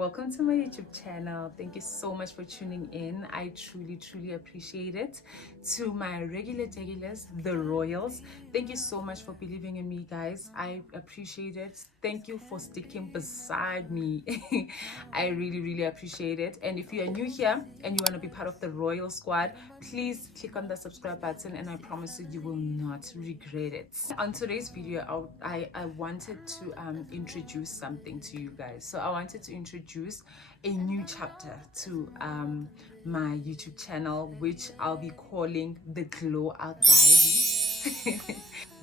Welcome to my YouTube channel. Thank you so much for tuning in. I truly appreciate it. To my regulars, the royals, thank you so much for believing in me, guys. I appreciate it. Thank you for sticking beside me. I really appreciate it. And if you are new here and you want to be part of the royal squad, please click on the subscribe button, and I promise you will not regret it. On today's video, I wanted to introduce something to you guys. So I wanted to introduce a new chapter to my YouTube channel, which I'll be calling the Glow Out Diaries.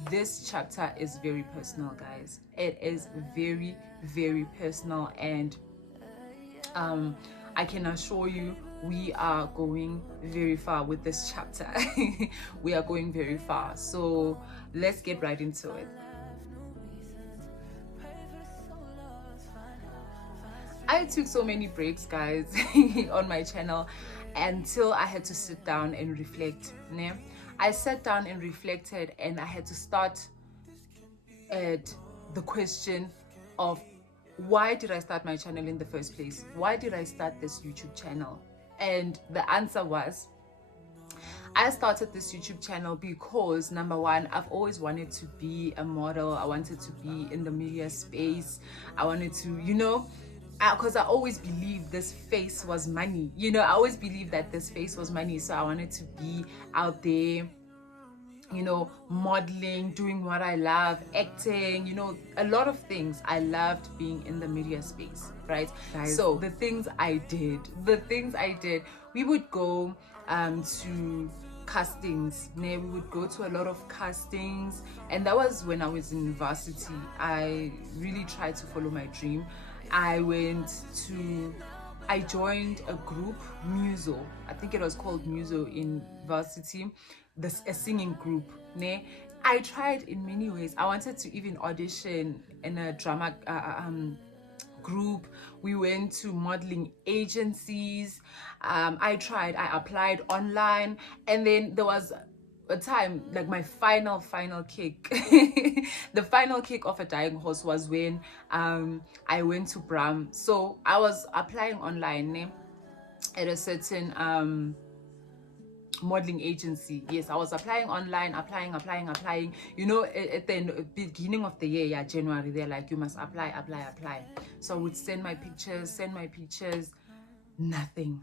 This chapter is very personal, guys. It is very personal, and I can assure you we are going very far with this chapter. We are going very far, so let's get right into it. I took so many breaks, guys, on my channel until I had to sit down and reflect. I sat down and reflected, and I had to start at the question of, why did I start my channel in the first place? Why did I start this YouTube channel? And the answer was, I started this YouTube channel because, number one, I've always wanted to be a model. I wanted to be in the media space. I wanted to, because I always believed this face was money. I always believed that this face was money. So I wanted to be out there, modeling, doing what I love, acting, a lot of things. I loved being in the media space, right? Guys, so the things I did, we would go to castings. We would go to a lot of castings, and that was when I was in university. I really tried to follow my dream. I joined a group, Muso. I think it was called Muso in varsity, a singing group. I tried in many ways. I wanted to even audition in a drama group. We went to modeling agencies. I applied online, and then there was a time, like my final kick. The final kick of a dying horse was when I went to Bram. So I was applying online at a certain modeling agency. Yes, I was applying online, applying. At the beginning of the year, January, they're like, you must apply. So I would send my pictures, nothing.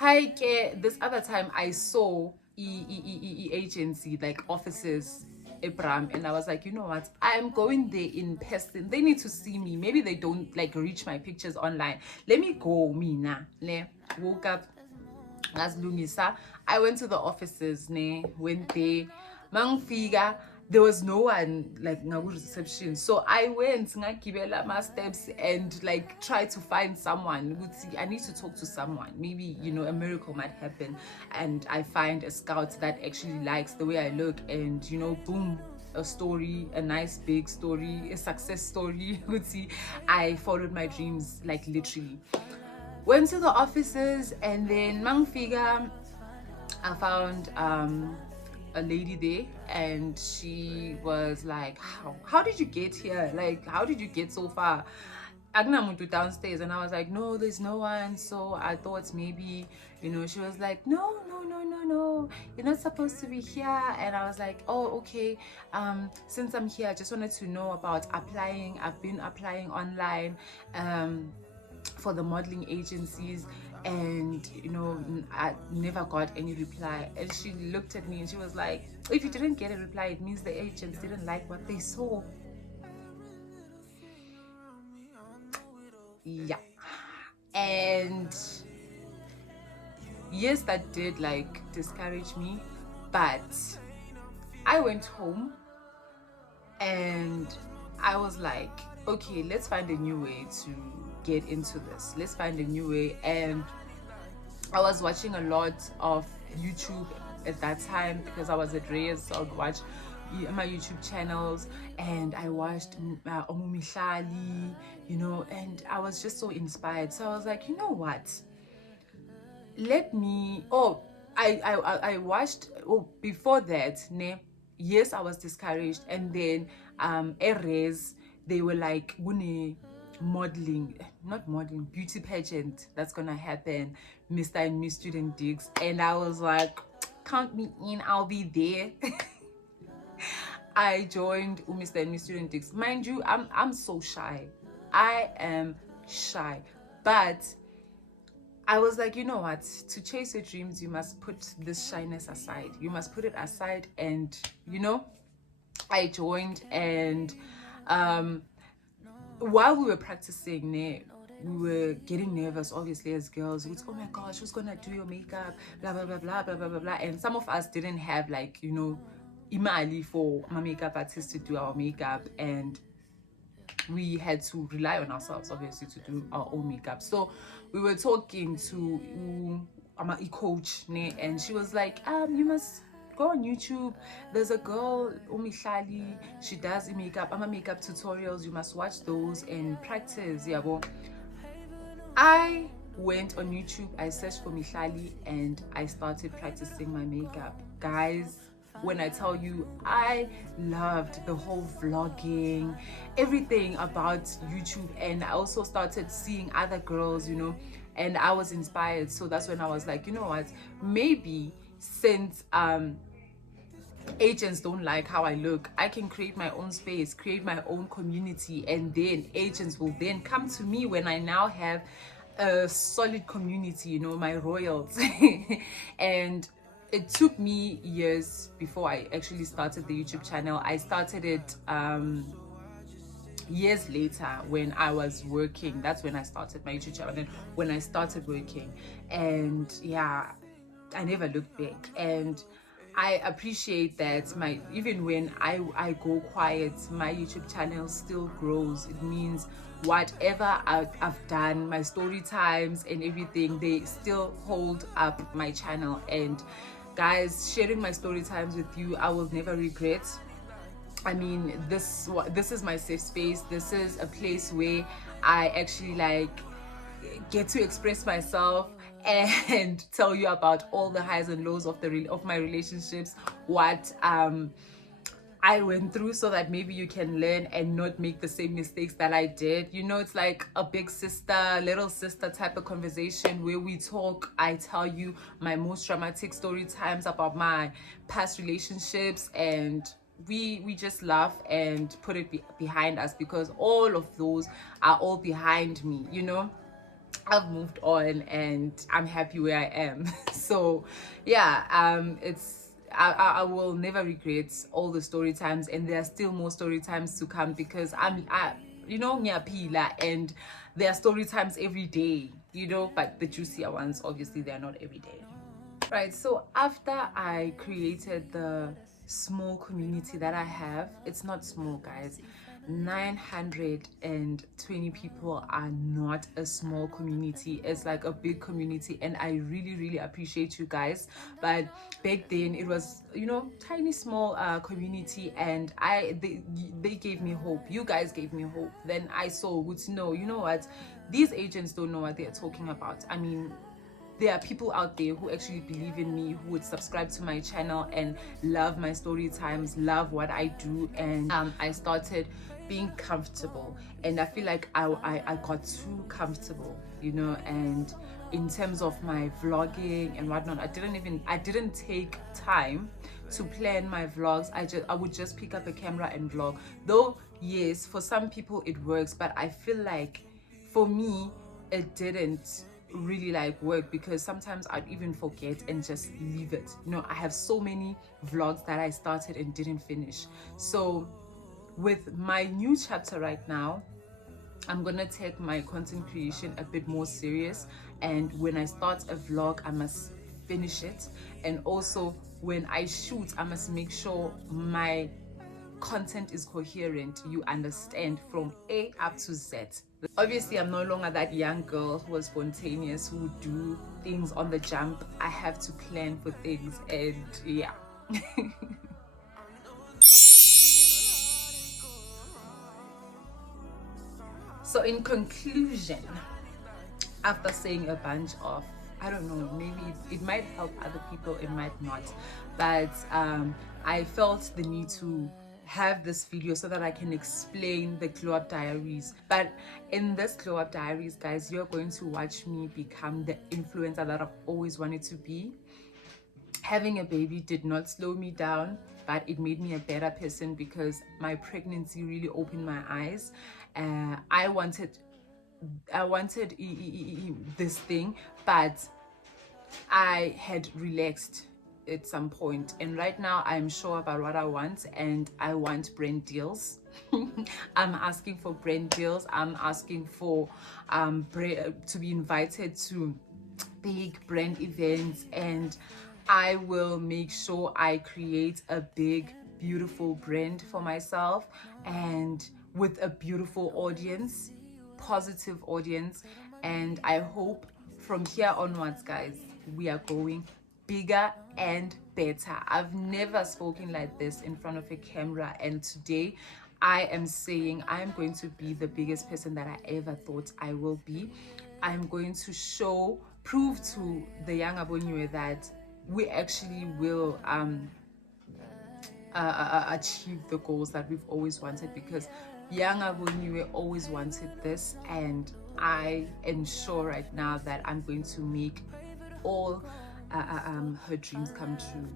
This other time I saw agency, like offices, Abraham, and I was like, you know what, I'm going there in person. They need to see me. Maybe they don't like reach my pictures online. Let me go. Woke up as Lungisa. I went to the offices, went there. Mangfiga, there was no one like ngaku reception. So I went ngagibela my steps and like try to find someone. I need to talk to someone. Maybe, a miracle might happen, and I find a scout that actually likes the way I look, and boom, a story, a nice big story, a success story. I followed my dreams, like literally. Went to the offices, and then Mangfiga, I found a lady there, and she was like, how did you get here? Like, how did you get so far? Agnamuntu downstairs, and I was like, no, there's no one. So I thought maybe, she was like, no, you're not supposed to be here. And I was like, oh, okay. Since I'm here, I just wanted to know about applying. I've been applying online for the modeling agencies, and I never got any reply. And she looked at me and she was like, if you didn't get a reply, it means the agents didn't like what they saw. Yeah. And yes, that did like discourage me, but I went home and I was like, okay, let's find a new way to get into this. Let's find a new way. And I was watching a lot of YouTube at that time because I was at Reyes, so I would watch my YouTube channels, and I watched Omumihlali, and I was just so inspired. So I was like, you know what, I watched, before that, yes, I was discouraged. And then Erez, they were like, modeling, not modeling, beauty pageant that's gonna happen, Mr. and Miss Student Digs. And I was like, count me in, I'll be there. I joined Mr. and Miss Student Digs. Mind you, I'm so shy. I am shy. But I was like, you know what? To chase your dreams, you must put this shyness aside. You must put it aside. And, you know, I joined. And while we were practicing, we were getting nervous, obviously, as girls. It's, oh my gosh, who's gonna do your makeup? Blah, blah, blah, blah, blah, blah, blah, blah. And some of us didn't have, like, you know, imali for my makeup artist to do our makeup. And we had to rely on ourselves, obviously, to do our own makeup. So we were talking to my coach, and she was like, you must go on YouTube. There's a girl, Umihlali, she does makeup. I'm a makeup tutorials. You must watch those and practice. Yeah, well, I went on YouTube, I searched for Mihlali, and I started practicing my makeup. Guys, when I tell you, I loved the whole vlogging, everything about YouTube. And I also started seeing other girls, you know, and I was inspired. So that's when I was like, you know what, maybe since agents don't like how I look, I can create my own space, create my own community, and then agents will then come to me when I now have a solid community, you know, my royals. And it took me years before I actually started the YouTube channel. I started it years later when I was working. That's when I started my YouTube channel. And when I started working, and yeah, I never looked back. And I appreciate that even when I go quiet, my YouTube channel still grows. It means whatever I've done, my story times and everything, they still hold up my channel. And guys, sharing my story times with you, I will never regret. I mean, this is my safe space. This is a place where I actually like get to express myself and tell you about all the highs and lows of my relationships, what I went through, so that maybe you can learn and not make the same mistakes that I did. You know, it's like a big sister, little sister type of conversation where we talk. I tell you my most dramatic story times about my past relationships, and we just laugh and put it behind us, because all of those are all behind me, you know. I've moved on and I'm happy where I am. So yeah, I will never regret all the story times, and there are still more story times to come, because you know, ngiyapila, and there are story times every day, you know, but the juicier ones, obviously, they're not every day. Right, so after I created the small community that I have, it's not small, guys. 920 people are not a small community. It's like a big community, and I really appreciate you guys. But back then it was, you know, tiny small community, and they gave me hope. You guys gave me hope. Then I saw, no, you know what, these agents don't know what they're talking about. I mean, there are people out there who actually believe in me, who would subscribe to my channel and love my story times, love what I do. And I started being comfortable, and I feel like I got too comfortable, you know. And in terms of my vlogging and whatnot, I didn't take time to plan my vlogs. I would just pick up a camera and vlog. Though yes, for some people it works, but I feel like for me it didn't really like work, because sometimes I'd even forget and just leave it. You know, I have so many vlogs that I started and didn't finish. So with my new chapter right now, I'm gonna take my content creation a bit more serious, and when I start a vlog, I must finish it. And also when I shoot, I must make sure my content is coherent, you understand, from A up to Z. Obviously, I'm no longer that young girl who was spontaneous, who would do things on the jump. I have to plan for things, and yeah. So in conclusion, after saying a bunch of, I don't know, maybe it might help other people, it might not, but I felt the need to have this video so that I can explain the glow up diaries. But in this glow up diaries, guys, you're going to watch me become the influencer that I've always wanted to be. Having a baby did not slow me down, but it made me a better person because my pregnancy really opened my eyes. I wanted this thing, but I had relaxed at some point, and right now I'm sure about what I want, and I want brand deals. I'm asking for brand deals. I'm asking for to be invited to big brand events, and I will make sure I create a big beautiful brand for myself, and with a beautiful audience, positive audience. And I hope from here onwards, guys, we are going bigger and better. I've never spoken like this in front of a camera, and today I am saying I'm going to be the biggest person that I ever thought I will be. I'm going to prove to the young Abonyiwe that we actually will achieve the goals that we've always wanted, because young Abonyiwe always wanted this, and I am sure right now that I'm going to make all her dreams come true.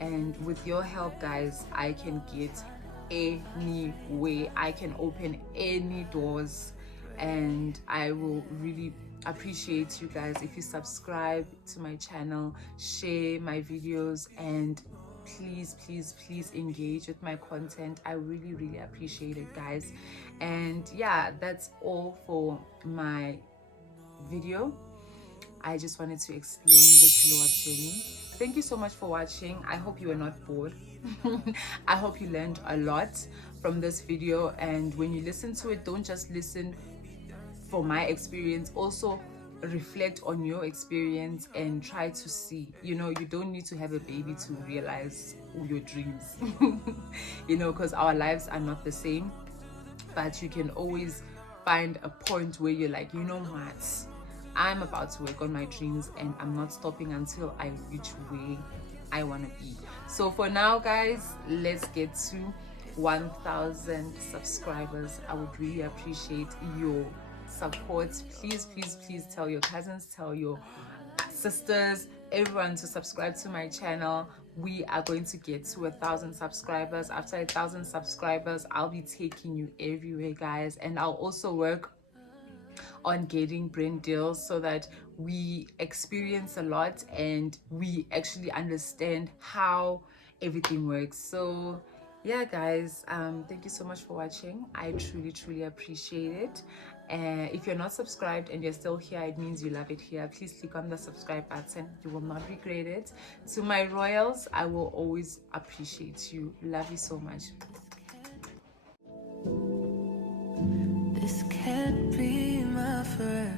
And with your help, guys, I can get any way, I can open any doors, and I will really appreciate you guys if you subscribe to my channel, share my videos, and please engage with my content. I really appreciate it, guys. And yeah, that's all for my video. I just wanted to explain the glow up journey. Thank you so much for watching. I hope you were not bored. I hope you learned a lot from this video, and when you listen to it, don't just listen for my experience, also reflect on your experience and try to see, you know, you don't need to have a baby to realize your dreams. You know, because our lives are not the same, but you can always find a point where you're like, you know what, I'm about to work on my dreams and I'm not stopping until I reach where I want to be. So for now, guys, let's get to 1,000 subscribers. I would really appreciate your support. Please tell your cousins, tell your sisters, everyone to subscribe to my channel. We are going to get to 1,000 subscribers. After 1,000 subscribers, I'll be taking you everywhere, guys, and I'll also work on getting brand deals so that we experience a lot and we actually understand how everything works. So yeah, guys, thank you so much for watching. I truly appreciate it. If you're not subscribed and you're still here, it means you love it here. Please click on the subscribe button. You will not regret it. To my royals, I will always appreciate you. Love you so much. This can't be my first